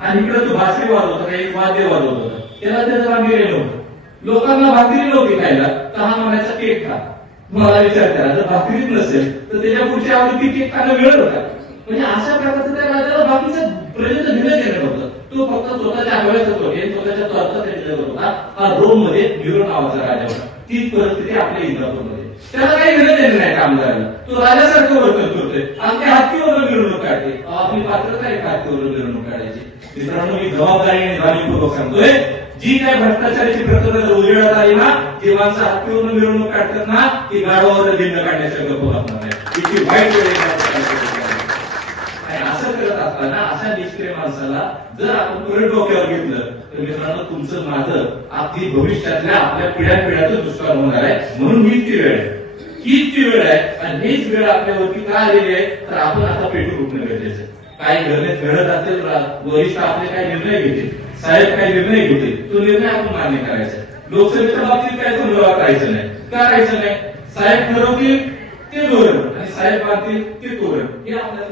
आणि इकडे तो भासरी वाजवत होता एक वाद्य वाजवत होता त्याला त्याचं गांभीर्य नव्हतं लोकांना भाकरी नव्हती खायला तर हा म्हणायचा केक खा. मला विचार करा जर भाकरीच नसेल तर त्याच्या पुढच्या आवृत्ती केक खाणं मिळत होता. म्हणजे अशा प्रकारचं त्या राजाला बाकीचं प्रजेचं निर्णय घेणं नव्हतं. तो फक्त स्वतःच्या होतो होते स्वतःच्या तर्थ त्याच्यात होता. हा रोममध्ये न्यूरो नावाचा राजा होता. तीच परिस्थिती आपल्या इंद्रापूरमध्ये. त्याला काही घेणं देणं नाही कामगाराला तो राजासारखं वर्तन करतोय. अगदी हत्तीवरून मिरवणूक काढते. आपली पात्रता आहे हत्तीवरून मिरवणूक काढायची? मित्रांनो मी जबाबदारीने जाणीवपूर्वक सांगतोय. जी काय भ्रष्टाचाराची प्रकरण उजेडात आली ना ती माणसं हत्तीवरून मिरवणूक काढतात ना ती गाडवावर भिन्न काढण्याच्या गप्प लागणार नाही. इतकी वाईट वेळ आणि असं करत असताना अशा निष्क्रिय माणसाला जर आपण परत डोक्यावर घेतलं तर मित्रांनो तुमचं माझं अगदी भविष्यातल्या आपल्या पिढ्या पिढ्याचं दुष्काळ होणार आहे. म्हणून हीच ती वेळ आहे. हीच ती वेळ आहे. आणि हीच वेळ आपल्यावरती का आलेली आहे? तर आपण आता पेटू उठणं गरजेचं आहे. काही घडत घडत असेल वरिष्ठ आपले काही निर्णय घेतील? साहेब काही निर्णय घेतील? तो निर्णय आपण मान्य करायचा लोकसभेच्या बाबतीत काय संदर्भात करायचं नाही. करायचं नाही. साहेब ठरवतील ते धोरण. आणि साहेब मानतील ते धोरण हे आपल्या